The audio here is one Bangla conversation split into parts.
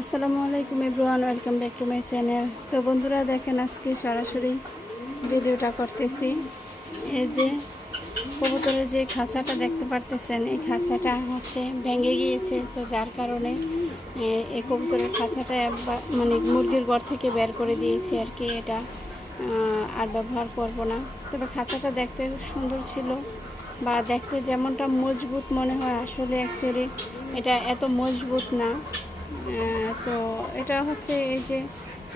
আসসালামু আলাইকুম everyone, welcome back to my channel. তো বন্ধুরা দেখেন, আজকে সরাসরি ভিডিওটা করতেছি। এই যে কবুতরের যে খাঁচাটা দেখতে পারতেছেন, এই খাঁচাটা হচ্ছে ভেঙে গিয়েছে। তো যার কারণে এই কবুতরের খাঁচাটা মানে মুরগির ঘর থেকে বের করে দিয়েছি আর কি। এটা আর ব্যবহার করব না। তবে খাঁচাটা দেখতে সুন্দর ছিল, বা দেখতে যেমনটা মজবুত মনে হয়, আসলে অ্যাকচুয়ালি এটা এত মজবুত না। তো এটা হচ্ছে এই যে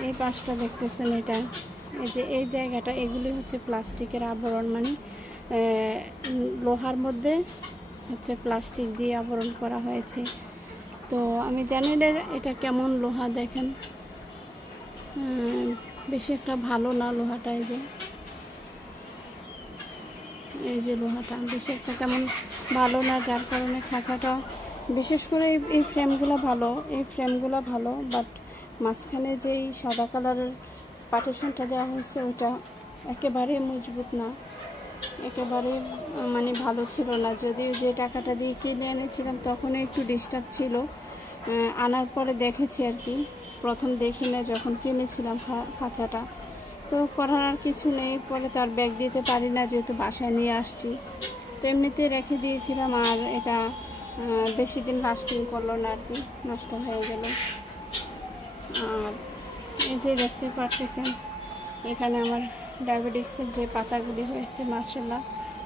এই পাশটা দেখতেছেন, এটা এই যে এই জায়গাটা, এগুলি হচ্ছে প্লাস্টিকের আবরণ, মানে লোহার মধ্যে হচ্ছে প্লাস্টিক দিয়ে আবরণ করা হয়েছে। তো আমি জানি না এটা কেমন লোহা, দেখেন বেশি একটা ভালো না লোহাটা। এই যে লোহাটা বেশি একটা তেমন ভালো না, যার কারণে খাঁচাটা, বিশেষ করে এই ফ্রেমগুলো ভালো, বাট মাঝখানে যেই সাদা কালারের পার্টিশনটা দেওয়া হয়েছে ওটা একেবারে মজবুত না, একেবারে মানে ভালো ছিল না। যদিও যে টাকাটা দিয়ে কিনে এনেছিলাম তখন একটু ডিস্টার্ব ছিল, আনার পরে দেখেছি আর কি। প্রথম দেখি না যখন কিনেছিলাম খাঁচাটা, তো করার আর কিছু নেই। পরে তার ব্যাগ দিতে পারি না, যেহেতু বাসায় নিয়ে আসছি। তো এমনিতে রেখে দিয়েছিলাম, আর এটা বেশি দিন লাস্টিং করলো না আর কি, নষ্ট হয়ে গেল। আর এই যে দেখতে পারতেছেন, এখানে আমার ডায়াবেটিক্সের যে পাতাগুলি হয়েছে, মাশাআল্লাহ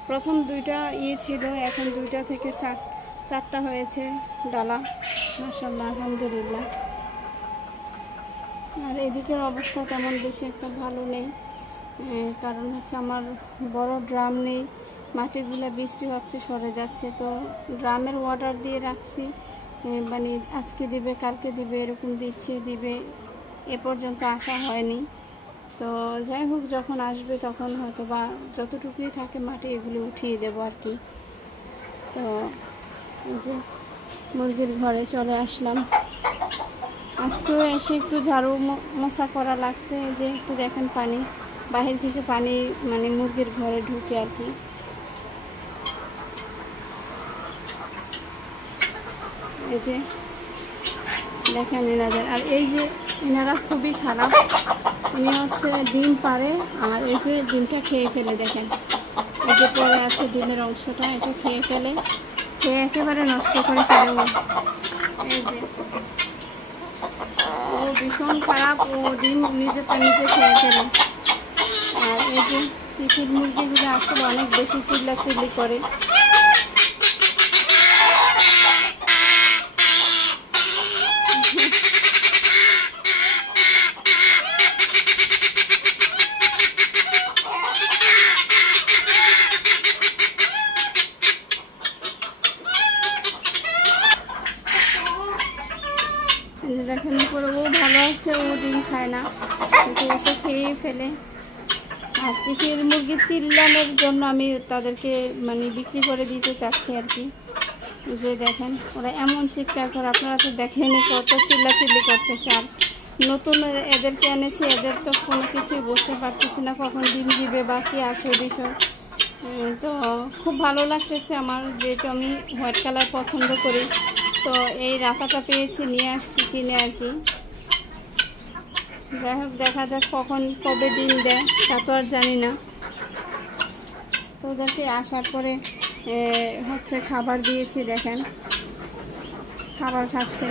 প্রথম দুইটা ছিল, এখন দুইটা থেকে চারটা হয়েছে ডালা, মাশাআল্লাহ আলহামদুলিল্লাহ। আর এদিকের অবস্থা তেমন বেশি একটা ভালো নেই, কারণ হচ্ছে আমার বড় ড্রাম নেই, মাটিগুলো বৃষ্টি হচ্ছে সরে যাচ্ছে। তো ড্রামের ওয়াটার দিয়ে রাখছি, মানে আজকে দিবে কালকে দিবে এরকম দিবে, এ পর্যন্ত আসা হয়নি। তো যাই হোক, যখন আসবে তখন হয়তো বা যতটুকুই থাকে মাটি এগুলো উঠিয়ে দেবো আর কি। তো যে মুরগির ঘরে চলে আসলাম, আজকেও এসে একটু ঝাড়ু মোছা করা লাগছে। যে একটু দেখেন পানি, বাহির থেকে পানি মানে মুরগির ঘরে ঢুকে আর কি। এই যে দেখেন এনাদের, আর এই যে এনারা খুবই খারাপ। উনি হচ্ছে ডিম পারে, আর এই যে ডিমটা খেয়ে ফেলে, দেখেন এই যে পরে আছে ডিমের অংশটা, এটা খেয়ে একেবারে নষ্ট করে ফেলে। এই যে ও ভীষণ খারাপ, ও ডিম নিজেটা নিজে খেয়ে ফেলে। আর এই যে পিসির মুরগিগুলো আসলে অনেক বেশি চিল্লাচিল্লি করে। দেখেন উপরে ও ভালো আছে, ও ডিম খায় না, কিন্তু এসে খেয়েই ফেলে। আর পিসির মুরগি চিল্লানোর জন্য আমি তাদেরকে মানে বিক্রি করে দিতে চাচ্ছি আর কি। যে দেখেন ওরা এমন চিৎকার করে, আপনারা তো দেখেনি কত চিল্লাচিল্লি করতেছে। আর নতুন এদেরকে এনেছি, এদের তো কোনো কিছুই বুঝতে পারতেছি না কখন ডিম দিবে বা কী আছে বিষয়। তো খুব ভালো লাগতেছে আমার, যেহেতু আমি হোয়াইট কালার পছন্দ করি। তো এই রাতাটা পেয়েছি, নিয়ে আসছি কিনে আর কি। যাই হোক, দেখা যাক কবে ডিম দেয়, তা তো আর জানি না। তো ওদেরকে আসার পরে হচ্ছে খাবার দিয়েছি, দেখেন খাবার খাচ্ছে।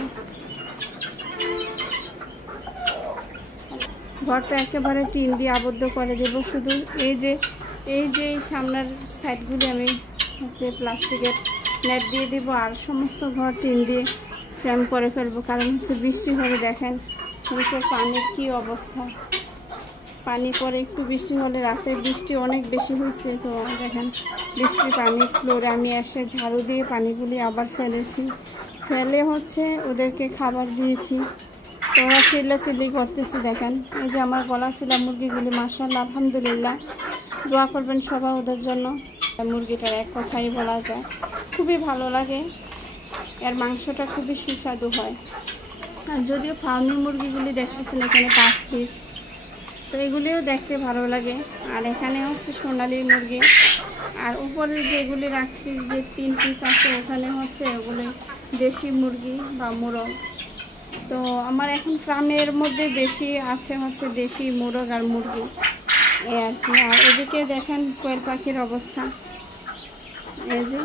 ঘরটা একেবারে টিন দিয়ে আবদ্ধ করে দেব, শুধু এই যে সামনের সাইডগুলি আমি হচ্ছে প্লাস্টিকের নেট দিয়ে দিব, আর সমস্ত ঘর টিন দিয়ে ফ্রেম করে ফেলবো। কারণ হচ্ছে বৃষ্টি হলে দেখেন নিচের পানির কী অবস্থা, পানি পরে একটু বৃষ্টি হলে, রাতে বৃষ্টি অনেক বেশি হয়েছে। তো দেখেন বৃষ্টির পানি ফ্লোরে আমি এসে ঝাড়ু দিয়ে পানিগুলি আবার ফেলে হচ্ছে ওদেরকে খাবার দিয়েছি। তো ওরা চিল্লাচিল্লি করতেছে, দেখেন এই যে আমার গলা ছিল মুরগিগুলি, মাশাআল্লাহ আলহামদুলিল্লাহ। দোয়া করবেন সবাই ওদের জন্য। মুরগিটার এক কথাই বলা যায় খুবই ভালো লাগে, এর মাংসটা খুবই সুস্বাদু হয়। আর যদিও ফার্মি মুরগিগুলি দেখতেছেন এখানে 5 পিস, তো এগুলিও দেখতে ভালো লাগে। আর এখানে হচ্ছে সোনালি মুরগি, আর উপরে যেগুলি রাখছি যে 3 পিস আছে, ওখানে হচ্ছে ওগুলি দেশি মুরগি বা মোরগ। তো আমার এখন ফার্মের মধ্যে বেশি আছে হচ্ছে দেশি মোরগ আর মুরগি, এই আর কি। আর এদিকে দেখেন কোয়েল পাখির অবস্থা, এই যে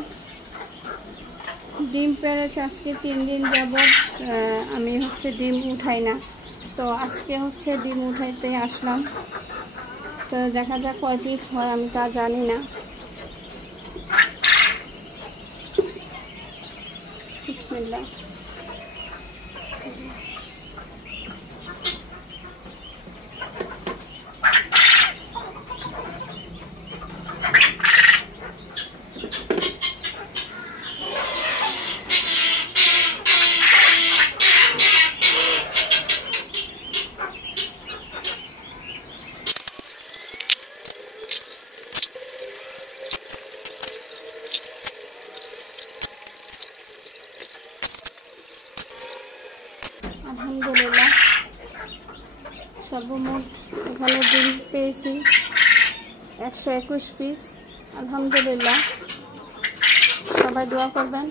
ডিম পেড়েছে আজকে 3 দিন যাবৎ। আমি হচ্ছে ডিম উঠাই না, তো আজকে হচ্ছে ডিম উঠাইতে আসলাম। তো দেখা যাক কয় পিস হয়, আমি তা জানি না। বিসমিল্লাহ। আলহামদুলিল্লাহ, সর্বমোট এখানে ডিম পেয়েছি 121 পিস। আলহামদুলিল্লাহ, সবাই দোয়া করবেন।